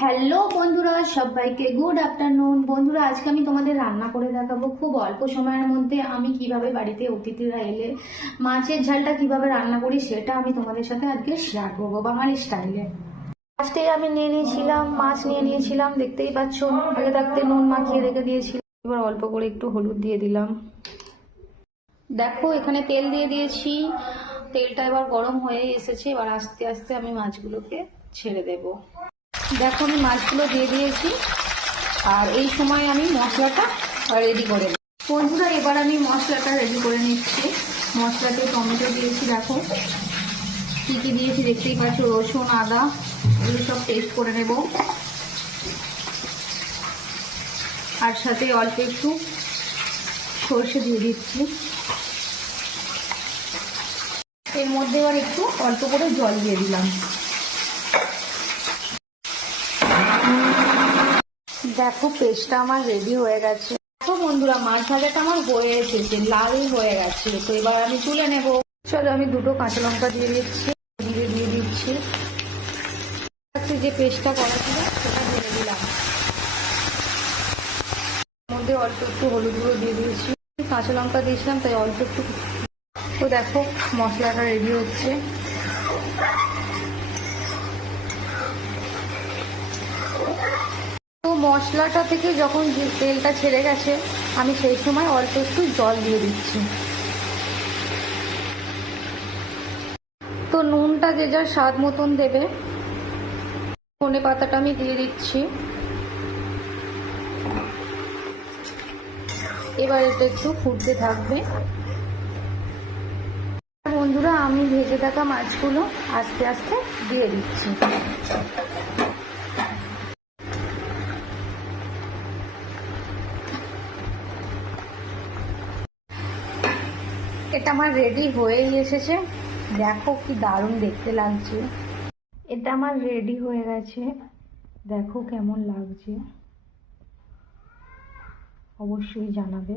Hello বন্ধুরা, সবাইকে good afternoon. বন্ধুরা, আজকে আমি তোমাদের রান্না করে দেখাবো খুব অল্প সময়ের মধ্যে আমি কিভাবে বাড়িতে অতিথিরা এলে মাছের ঝালটা কিভাবে রান্না করি সেটা আমি তোমাদের সাথে আজকে শেয়ার করবো বাঙালি স্টাইলে। ফার্স্টে আমি মাছ নিয়ে নিয়েছিলাম, দেখতেই পাচ্ছ। আগে থাকতে নুন মাখিয়ে রেখে দিয়েছিলাম। এবার অল্প করে একটু হলুদ দিয়ে দিলাম। দেখো, এখানে তেল দিয়ে দিয়েছি। তেলটা এবার গরম হয়ে এসেছে। এবার আস্তে আস্তে আমি মাছগুলোকে ছেড়ে দেবো। দেখো, আমি মাছগুলো দিয়ে দিয়েছি। আর এই সময় আমি মশলাটা রেডি করে নেব। বন্ধুরা, এবার আমি মশলাটা রেডি করে নিচ্ছি। মশলাতে টমেটো দিয়েছি। দেখো কী কী দিয়েছি দেখতেই পাচ্ছ। রসুন, আদা, এগুলো সব পেস্ট করে নেব। আর সাথে অল্প একটু সর্ষে দিয়ে দিচ্ছি। এর মধ্যে এবার একটু অল্প করে জল দিয়ে দিলাম। দেখো, পেস্টটা আমার রেডি হয়ে গেছে। তো বন্ধুরা, মাছ ভাজাটা আমার হয়ে এসেছে, লাল হয়ে গেছে। তো এবার আমি তুলে নেব। চলো, আমি দুটো কাঁচা লঙ্কা দিয়ে দিচ্ছি, জিরে দিয়ে দিচ্ছি। যে পেস্টটা করা ছিল সেটা ঢেলে দিলাম। মধ্যে অল্প একটু হলুদ গুঁড়ো দিয়ে দিয়েছি। কাঁচা লঙ্কা দিয়েছিলাম তাই অল্প একটু। তো দেখো, মশলাটা রেডি হচ্ছে। তো মশলাটা থেকে যখন তেলটা ছেড়ে গেছে আমি সেই সময় অল্প একটু জল দিয়ে দিচ্ছি। তো নুনটা যে যার স্বাদ মতন দেবে। ধনে পাতাটা আমি দিয়ে দিচ্ছি। এবার এটা একটু ফুটতে থাকবে। বন্ধুরা, আমি ভেজে থাকা মাছগুলো আস্তে আস্তে দিয়ে দিচ্ছি। এটা আমার রেডি হয়েই এসেছে। দেখো কি দারুণ দেখতে লাগছে। এটা আমার রেডি হয়ে গেছে। দেখো কেমন লাগছে, অবশ্যই জানাবে।